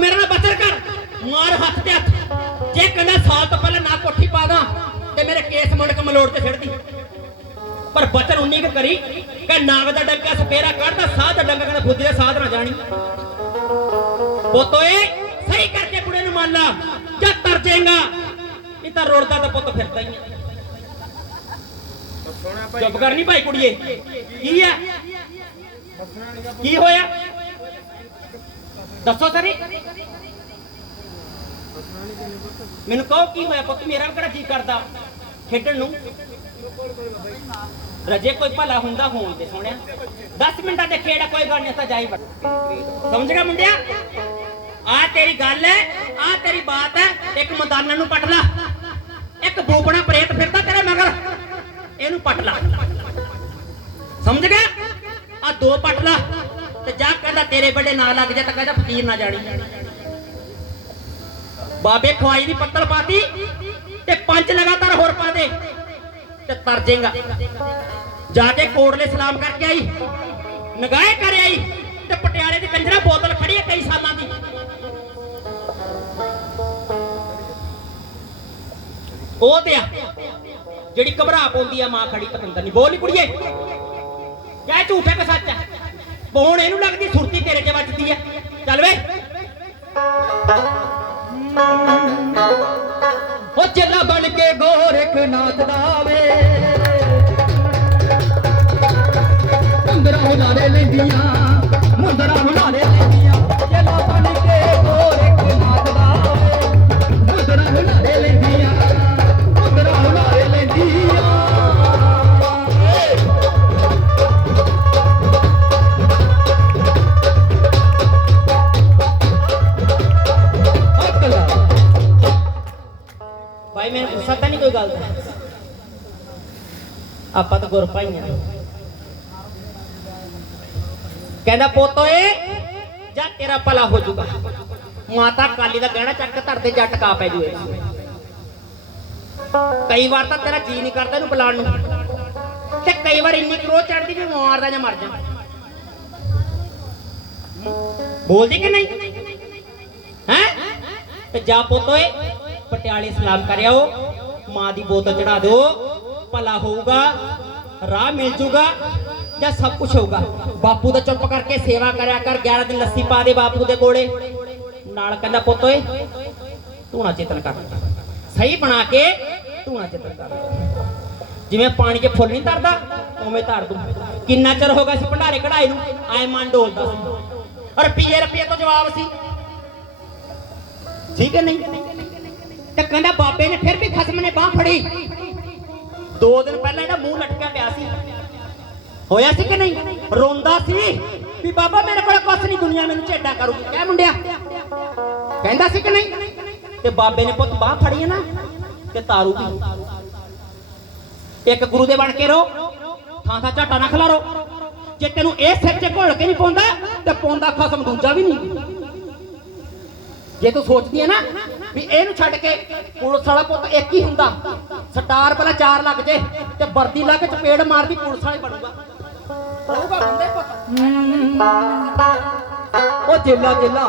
ਮੇਰੇ ਨਾਲ ਬਚਰ ਕਰ। ਮਾਰ ਹੱਥ ਤੇ ਹੱਥ। ਜੇ ਕਹਿੰਦਾ ਸਾਲ ਤੋਂ ਪਹਿਲਾਂ ਨਾ ਕੋਠੀ ਪਾ ਦਾਂ ਤੇ ਮੇਰੇ ਕੇਸ ਮੁੰਡਕ ਮਲੋੜ ਤੇ ਛੱਡਦੀ ਪਰ ਬਚਨ ਉਨੀ ਕੁ ਕਰੀ ਕਿ ਨਾਗ ਦਾ ਡੰਗਾ ਸਪੇਰਾ ਕੱਢਦਾ ਸਾਹ ਦਾ ਡੰਗਾ ਕਹਿੰਦਾ ਫੁੱਦੀ ਦੇ ਸਾਧ ਨਾ ਜਾਣੀ। ਪੁੱਤ ਓਏ ਸਹੀ ਕਰਕੇ ਕੁੜੇ ਨੂੰ ਮੰਨ ਲਾ ਜਾਂ ਤਰ ਜਾਏਗਾ। ਇਹ ਤਾਂ ਰੋੜਦਾ ਤਾਂ ਪੁੱਤ ਫਿਰਦਾ ਹੀ ਆ। ਚੁੱਪ ਕਰ ਨਹੀਂ ਭਾਈ ਕੁੜੀਏ। ਕੀ ਆ? ਕੀ ਹੋਇਆ? ਦੱਸੋ ਸਰੀ। ਮੈਨੂੰ ਕਹੋ ਕੀ ਹੋਇਆ ਪੁੱਤ, ਮੇਰਾ ਵੀ ਕਿਹੜਾ ਜੀ ਕਰਦਾ ਖੇਡਣ ਨੂੰ? ਰਜੇ ਕੋਈ ਭਲਾ ਹੁੰਦਾ ਹੋਣ ਤੇ ਸੋਹਣਿਆ। 10 ਮਿੰਟਾਂ ਦੇ ਖੇੜਾ ਕੋਈ ਗੱਲ ਨਹੀਂ ਤਾਂ ਜਾਈ ਵੜ ਸਮਝ ਗਿਆ ਮੁੰਡਿਆ? ਆ ਤੇਰੀ ਗੱਲ ਹੈ, ਆ ਤੇਰੀ ਬਾਤ ਹੈ, ਇੱਕ ਮਦਾਨਨ ਨੂੰ ਪਟ ਲਾ। ਇੱਕ ਬੋਬਣਾ ਪ੍ਰੇਤ ਫਿਰਦਾ ਤੇਰੇ ਮਗਰ, ਇਹਨੂੰ ਪਟ ਲਾ। ਸਮਝ ਗਿਆ? ਆ ਦੋ ਪਟ ਲਾ ਤੇ ਜਾ ਕਹਿੰਦਾ ਤੇਰੇ ਵੱਡੇ ਨਾਂ ਲੱਗ ਜਾ ਤਾਂ ਕਹਿੰਦਾ ਫਕੀਰ ਨਾ ਜਾਣੀ। ਬਾਬੇ ਖਵਾਈ ਦੀ ਪੱਤਲ ਪਾਤੀ ਤੇ ਪੰਜ ਲਗਾਤਾਰ ਹੋਰ ਪਾ ਦੇ ਤੇ ਤਰ ਜਾਏਗਾ ਜਾ ਕੇ ਕੋਟਲੇ ਸਲਾਮ ਕਰਕੇ ਆਈ ਨਗਾਏ ਕਰ ਆਈ ਤੇ ਪਟਿਆਲੇ ਦੀ ਕੰਜਰਾ ਬੋਤਲ ਖੜੀ ਹੈ ਕਈ ਸਾਲਾਂ ਦੀ। ਉਹ ਤੇ ਆ, ਜਿਹੜੀ ਘਬਰਾ ਪਾਉਂਦੀ ਆ ਮਾਂ ਖੜੀ, ਪਤੰਦਰ ਨਹੀਂ ਬੋਲ ਨੀ ਕੁੜੀਏ। ਕਹਿ ਝੂਠ ਹੈ ਕਿ ਸੱਚ ਹੈ ਹੁਣ ਇਹਨੂੰ ਲੱਗਦੀ ਸੁਰਤੀ ਤੇਰੇ 'ਚ ਵੱਜਦੀ ਆ। ਚੱਲ ਵੇ। ਉਹ ਚੇਲਾ ਬਣ ਕੇ ਗੋਰਖਨਾਥ ਦਾ ਵੇ। ਅੰਦਰਾਂ ਹੁਲਾਰੇ ਲੈਂਦੀਆਂ। ਗੱਲ ਦਾ ਆਪਾਂ ਤਾਂ ਗੁਰ ਭਾਈਆਂ। ਕਹਿੰਦਾ, ਪੁੱਤ ਓਏ ਤੇਰਾ ਭਲਾ ਹੋ ਜਾਊਗਾ। ਮਾਤਾ ਕਾਲੀ ਦਾ ਗਹਿਣਾ ਚੱਕ ਕੇ ਧਰ ਜੱਟ ਕਾ ਪੈ ਜੂਏ। ਕਈ ਵਾਰ ਤਾਂ ਤੇਰਾ ਜੀ ਨਹੀਂ ਕਰਦਾ ਇਹਨੂੰ ਬੁਲਾਉਣ ਨੂੰ। ਤੇ ਕਈ ਵਾਰ ਇੰਨੀ ਕਰੋ ਚੜਦੀ ਵੀ ਮਾਰਦਾ ਜਾਂ ਮਰ ਜਾ। ਬੋਲਦੀ ਕਿ ਨਹੀਂ? ਹੈ? ਤੇ ਜਾ ਪੁੱਤ ਪਟਿਆਲੇ ਸਲਾਮ ਕਰਿਆਓ ਮਾਂ ਦੀ ਬੋਤਲ ਚੜਾ ਦਿਓ। ਭਲਾ ਹੋਊਗਾ, ਰਾਹ ਮਿਲ ਜੂਗਾ ਜਾਂ ਸਭ ਕੁਝ ਹੋਊਗਾ। ਬਾਪੂ ਦਾ ਚੁੱਪ ਕਰਕੇ ਸੇਵਾ ਕਰਿਆ ਕਰ 11 ਦਿਨ ਲੱਸੀ ਪਾ ਦੇ ਬਾਪੂ ਦੇ ਕੋਲੇ। ਨਾਲ ਕਹਿੰਦਾ, ਪੁੱਤ ਓਏ ਧੂਣਾ ਚੇਤਨ ਕਰ। ਸਹੀ ਬਣਾ ਕੇ ਧੂਣਾ ਚੇਤਨ ਕਰ। ਜਿਵੇਂ ਪਾਣੀ 'ਚ ਫੁੱਲ ਨਹੀਂ ਤਰਦਾ ਉਵੇਂ ਧਰ ਦੂੰ ਕਿੰਨਾ ਚਿਰ ਹੋ ਗਿਆ ਸੀ ਭੰਡਾਰੇ ਕਢਾਈ ਨੂੰ? ਆਏ ਮਨ ਡੋਲਦਾ ਸੀ ਰੁਪਈਏ ਰੁਪਈਏ ਤੋਂ ਜਵਾਬ ਸੀ। ਠੀਕ ਹੈ ਨਹੀਂ? ਤੇ ਕਹਿੰਦਾ ਬਾਬੇ ਨੇ ਫਿਰ ਵੀ ਖਸਮ ਨੇ ਬਾਹ ਫੜੀ। ਦੋ ਦਿਨ ਪਹਿਲਾਂ ਇਹਦਾ ਮੂੰਹ ਲਟਕਿਆ ਪਿਆ ਸੀ। ਹੋਇਆ ਸੀ ਕਿ ਨਹੀਂ? ਰੋਂਦਾ ਸੀ ਵੀ ਬਾਬਾ ਮੇਰੇ ਕੋਲ ਕੁਛ ਨਹੀਂ, ਦੁਨੀਆ ਮੈਨੂੰ ਝੇਡਾ ਕਰੂਗੀ। ਕਹਿ ਮੁੰਡਿਆ। ਕਹਿੰਦਾ ਸੀ ਕਿ ਨਹੀਂ? ਤੇ ਬਾਬੇ ਨੇ ਪੁੱਤ ਬਾਹ ਫੜੀ ਹੈ ਨਾ, ਤੇ ਤਾਰੂ ਵੀ ਇੱਕ ਗੁਰੂ ਦੇ ਬਣ ਕੇ ਰੋ, ਥਾਂ ਥਾਂ ਝਾਟਾ ਨਾ ਖਲਾਰੋ। ਜੇ ਤੈਨੂੰ ਇਹ ਸਿਰ 'ਚ ਘੋਲ ਕੇ ਨਹੀਂ ਪਾਉਂਦਾ, ਤੇ ਪਾਉਂਦਾ ਖਸਮ, ਦੂਜਾ ਵੀ ਨਹੀਂ। ਜੇ ਤੂੰ ਸੋਚਦੀ ਹੈ ਨਾ ਵੀ ਇਹਨੂੰ ਛੱਡ ਕੇ ਪੁਲਿਸ ਵਾਲਾ ਪੁੱਤ ਇੱਕ ਹੀ ਹੁੰਦਾ ਸਟਾਰ ਪਹਿਲਾਂ ਚਾਰ ਲੱਗ ਜੇ ਤੇ ਵਰਦੀ ਲਾ ਕੇ ਚਪੇੜ ਮਾਰਦੀ ਪੁਲਿਸ ਵਾਲੇ ਬਣੂਗਾ। ਰਹੂਗਾ ਬੰਦੇ ਪੁੱਤ। ਉਹ ਚੇਲਾ ਚੇਲਾ